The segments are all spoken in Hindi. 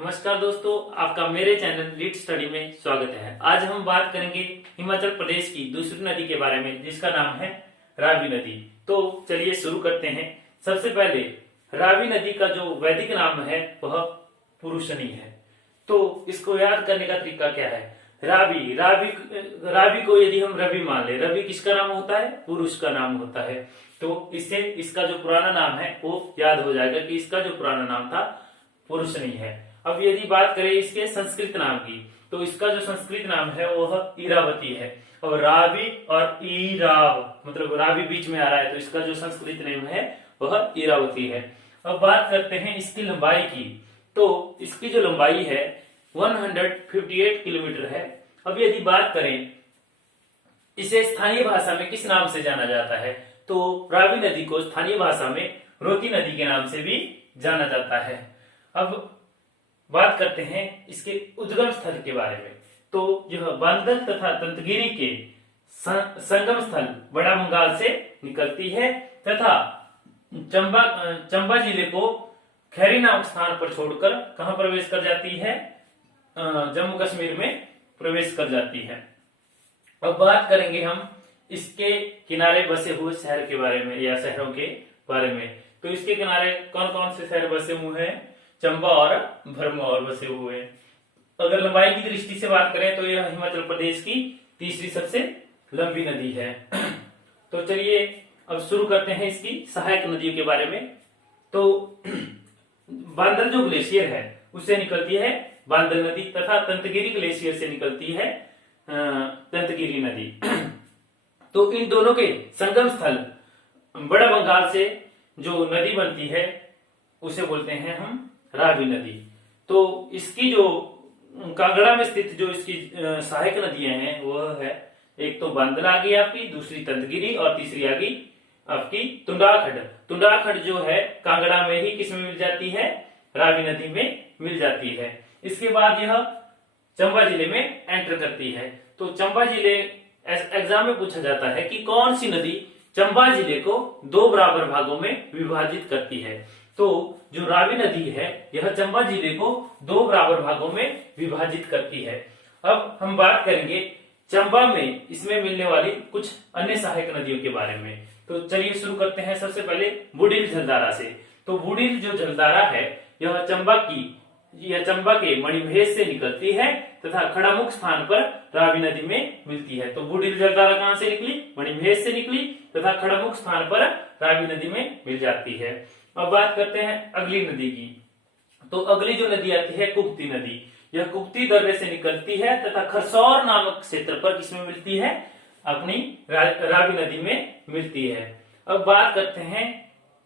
नमस्कार दोस्तों, आपका मेरे चैनल रीड स्टडी में स्वागत है। आज हम बात करेंगे हिमाचल प्रदेश की दूसरी नदी के बारे में, जिसका नाम है रावी नदी। तो चलिए शुरू करते हैं। सबसे पहले रावी नदी का जो वैदिक नाम है वह पुरुषनी है। तो इसको याद करने का तरीका क्या है? रावी रावी रावी को यदि हम रवि मान ले, रवि किसका नाम होता है? पुरुष का नाम होता है। तो इससे इसका जो पुराना नाम है वो याद हो जाएगा कि इसका जो पुराना नाम था पुरुषनी है। अब यदि बात करें इसके संस्कृत नाम की, तो इसका जो संस्कृत नाम है वह इरावती है। और रावी और ईराव मतलब रावी बीच में आ रहा है, तो इसका जो संस्कृत नाम है वह इरावती है। अब बात करते हैं इसकी लंबाई की। तो इसकी जो लंबाई है 158 किलोमीटर है। अब यदि बात करें इसे स्थानीय भाषा में किस नाम से जाना जाता है, तो रावी नदी को स्थानीय भाषा में रोती नदी के नाम से भी जाना जाता है। अब बात करते हैं इसके उद्गम स्थल के बारे में। तो यह बांदल तथा तंतगिरी के संगम स्थल बड़ा बंगाल से निकलती है तथा चंबा जिले को खैरी नामक स्थान पर छोड़कर कहां प्रवेश कर जाती है? जम्मू कश्मीर में प्रवेश कर जाती है। अब बात करेंगे हम इसके किनारे बसे हुए शहर के बारे में या शहरों के बारे में। तो इसके किनारे कौन कौन से शहर बसे हुए हैं? चंबा और भरमौर बसे हुए हैं। अगर लंबाई की दृष्टि से बात करें तो यह हिमाचल प्रदेश की तीसरी सबसे लंबी नदी है। तो चलिए अब शुरू करते हैं इसकी सहायक नदियों के बारे में। तो बांदल जो ग्लेशियर है उससे निकलती है बांदल नदी तथा तंतगिरी ग्लेशियर से निकलती है तंतगिरी नदी। तो इन दोनों के संगम स्थल बड़ा बंगाल से जो नदी बनती है उसे बोलते हैं हम रावी नदी। तो इसकी जो कांगड़ा में स्थित जो इसकी सहायक नदियां हैं वह है, एक तो बांदल आ गई आपकी, दूसरी तंतगिरी और तीसरी आ गई आपकी तुंडाखड़। तुंडाखड़ जो है कांगड़ा में ही किस में मिल जाती है? रावी नदी में मिल जाती है। इसके बाद यह चंबा जिले में एंटर करती है। तो चंबा जिले एग्जाम में पूछा जाता है कि कौन सी नदी चंबा जिले को दो बराबर भागों में विभाजित करती है। तो जो रावी नदी है यह चंबा जिले को दो बराबर भागों में विभाजित करती है। अब हम बात करेंगे चंबा में इसमें मिलने वाली कुछ अन्य सहायक नदियों के बारे में। तो चलिए शुरू करते हैं सबसे पहले बुढ़िल जलधारा से। तो बुढ़िल जो जलधारा है यह चंबा के मणिमहेश से निकलती है तथा खड़ामुख स्थान पर रावी नदी में मिलती है। तो बुढ़िल जलधारा कहां से निकली? मणिमहेश से निकली तथा खड़ामुख स्थान पर रावी नदी में मिल जाती है। अब बात करते हैं अगली नदी की। तो अगली जो नदी आती है कुप्ती नदी। यह कुप्ती दर्रे से निकलती है तथा खरसौर नामक क्षेत्र पर किसमें मिलती है? अपनी रावी नदी में मिलती है। अब बात करते हैं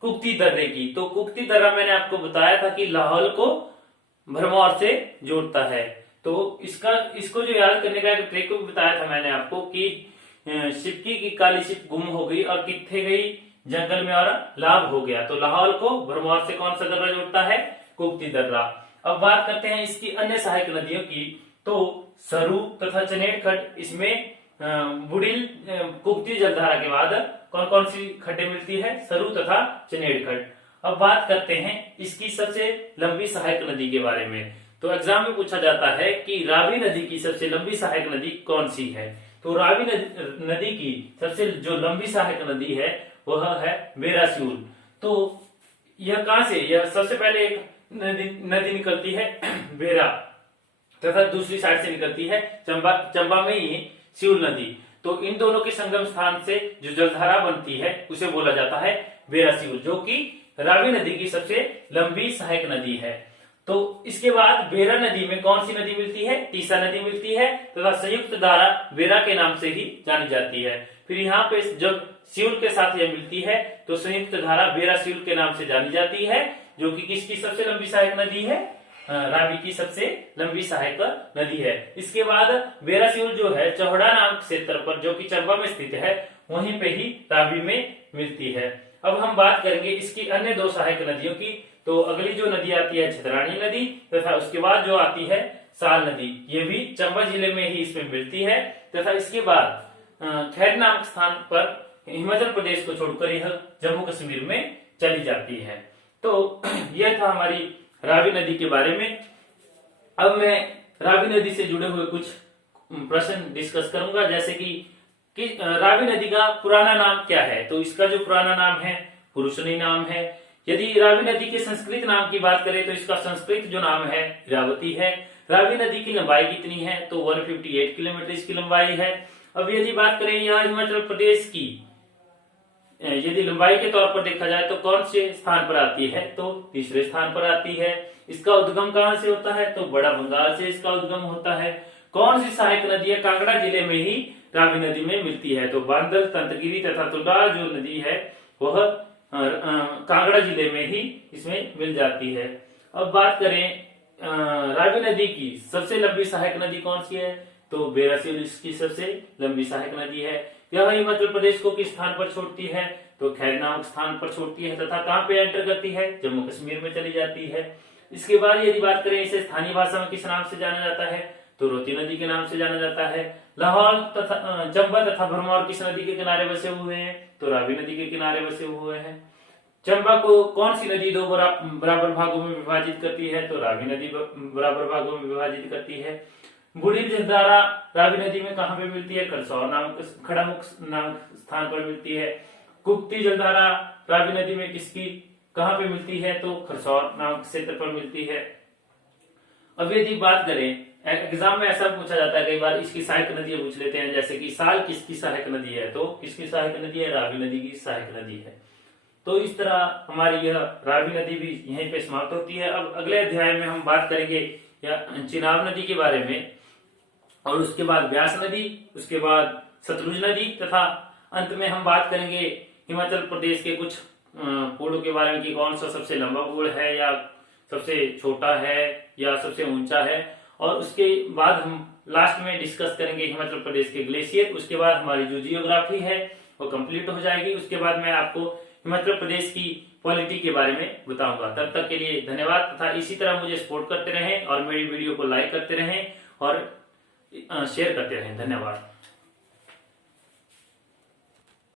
कुप्ती दर्रे की। तो कुप्ती दर्रा मैंने आपको बताया था कि लाहौल को भरमौर से जोड़ता है। तो इसको जो याद करने का एक ट्रिक भी बताया था मैंने आपको कि शिपकी की काली शिप गुम हो गई और किथे गई? जंगल में और लाभ हो गया। तो लाहौल को भरमौर से कौन सा दर्रा जोड़ता है? कुप्ती दर्रा। अब बात करते हैं इसकी अन्य सहायक नदियों की। तो सरू तथा चनेड़ इसमें बुढ़िल कुप्ती जलधारा के बाद कौन कौन सी खड्डे मिलती है? सरू तथा चनेड़। अब बात करते हैं इसकी सबसे लंबी सहायक नदी के बारे में। तो एग्जाम में पूछा जाता है कि रावी नदी की सबसे लंबी सहायक नदी कौन सी है? तो रावी नदी की सबसे जो लंबी सहायक नदी है वह है बेरासिउल। तो यह कहां से? यह सबसे पहले एक नदी निकलती है बेरा तथा दूसरी साइड से निकलती है चंबा में ही सिउल नदी। तो इन दोनों के संगम स्थान से जो जलधारा बनती है उसे बोला जाता है बेरासिउल, जो कि रावी नदी की सबसे लंबी सहायक नदी है। तो इसके बाद बेरा नदी में कौन सी नदी मिलती है? तीसा नदी मिलती है तथा संयुक्त धारा बेरा के नाम से ही जानी जाती है। फिर यहाँ पे जब सिउल के साथ यह मिलती है तो संयुक्त धारा बेरा सिउल के नाम से जानी जाती है, जो कि किसकी सबसे लंबी सहायक नदी है? रावी की सबसे लंबी सहायक नदी है। इसके बाद बेरा सिउल जो है चौहड़ा नामक क्षेत्र पर, जो कि चंबा में स्थित है, वहीं पे ही रावी में मिलती है। अब हम बात करेंगे इसकी अन्य दो सहायक नदियों की। तो अगली जो नदी आती है छतरानी नदी तथा उसके बाद जो आती है साल नदी, ये भी चंबा जिले में ही इसमें मिलती है तथा इसके बाद खैर नामक स्थान पर हिमाचल प्रदेश को छोड़कर यह जम्मू कश्मीर में चली जाती है। तो यह था हमारी रावी नदी के बारे में। अब मैं रावी नदी से जुड़े हुए कुछ प्रश्न डिस्कस करूंगा, जैसे कि रावी नदी का पुराना नाम क्या है। तो इसका जो पुराना नाम है पुरुषनी नाम है। यदि रावी नदी के संस्कृत नाम की बात करें तो इसका संस्कृत जो नाम है इरावती है। रावी नदी की लंबाई कितनी है, तो 158 किलोमीटर इसकी लंबाई है। अब यदि बात करें यहाँ हिमाचल प्रदेश की, यदि लंबाई के तौर पर देखा जाए तो कौन से स्थान पर आती है, तो तीसरे स्थान पर आती है। इसका उद्गम कहां से होता है, तो बड़ा बंगाल से इसका उद्गम होता है। कौन सी सहायक नदी है, कांगड़ा जिले में ही रावी नदी में मिलती है। तो बांदल, तंतगिरी तथा तुलदार जो नदी है वह कांगड़ा जिले में ही इसमें मिल जाती है। अब बात करें रावी नदी की सबसे लंबी सहायक नदी कौन सी है, तो बेरासिल इसकी सबसे लंबी सहायक नदी है। यह हिमाचल प्रदेश को किस स्थान पर छोड़ती है, तो खैर नामक स्थान पर छोड़ती है तथा कहां पे एंटर करती है, जम्मू कश्मीर में चली जाती है। इसके बाद यदि बात करें इसे स्थानीय भाषा में किस नाम से जाना जाता है, तो रोती नदी के नाम से जाना जाता है। लाहौल तथा चंबा तथा भरमौर किस नदी के किनारे बसे हुए हैं, तो रावी नदी के किनारे बसे हुए हैं। चंबा को कौन सी नदी दो बराबर भागों में विभाजित करती है, तो रावी नदी बराबर भागों में विभाजित करती है। बूढ़ी जलधारा रावी नदी में कहां पे मिलती है, करसौर नामक खड़ामुख नामक स्थान पर मिलती है। कुप्ती जलधारा रावी नदी में किसकी कहां पे मिलती है, तो खरसौर नामक क्षेत्र पर मिलती है। अब यदि बात करें, एग्जाम में ऐसा पूछा जाता है कई बार, इसकी सहायक नदी पूछ लेते हैं, जैसे कि साल किसकी सहायक नदी है, तो किसकी सहायक नदी है, रावी नदी की सहायक नदी है। तो इस तरह हमारी यह रावी नदी भी यहीं पे समाप्त होती है। अब अगले अध्याय में हम बात करेंगे या चिनाब नदी के बारे में, और उसके बाद व्यास नदी, उसके बाद सतलुज नदी, तथा अंत में हम बात करेंगे हिमाचल प्रदेश के कुछ पुलों के बारे में कि कौन सा सबसे लंबा पुल है, या सबसे छोटा है, या सबसे ऊंचा है। और उसके बाद हम लास्ट में डिस्कस करेंगे हिमाचल प्रदेश के ग्लेशियर। उसके बाद हमारी जो जियोग्राफी है वो कंप्लीट हो जाएगी। उसके बाद मैं आपको हिमाचल प्रदेश की पॉलिटी के बारे में बताऊंगा। तब तक के लिए धन्यवाद, तथा इसी तरह मुझे सपोर्ट करते रहें और मेरी वीडियो को लाइक करते रहें और शेयर करते रहें। धन्यवाद।